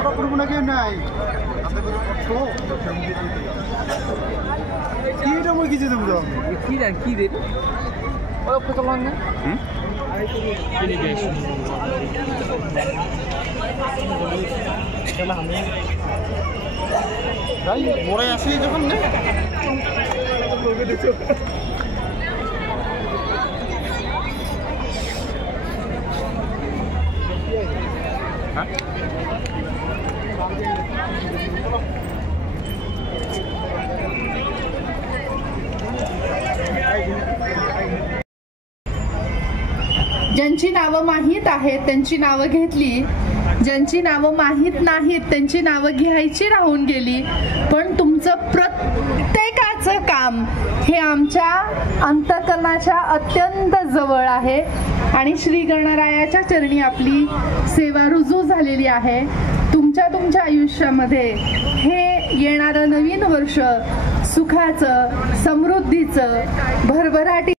छोटा कुरमुना के নাই কি এটা মই কিছু দেব কি জান কি দেব ওই কত লং না তিনি গেছ চলা আমি ভাই মোরে আসি যখন না লোকে দেখো হ্যাঁ ज्यांची नावं माहीत आहेत त्यांची नावं घेतली, ज्यांची नावं माहीत नाहीत त्यांची नावं घ्यायची राहून गेली. पण तुमचं प्रत्येकाचं काम हे आमच्या अंतःकरणाच्या अत्यंत जवळ आहे आणि श्री गणरायाच्या चरणी आपली सेवा रुजू झालेली आहे. तुमच्या आयुष्यामध्ये हे येणारं नवीन वर्ष सुखाचं, समृद्धीचं, भरभराटी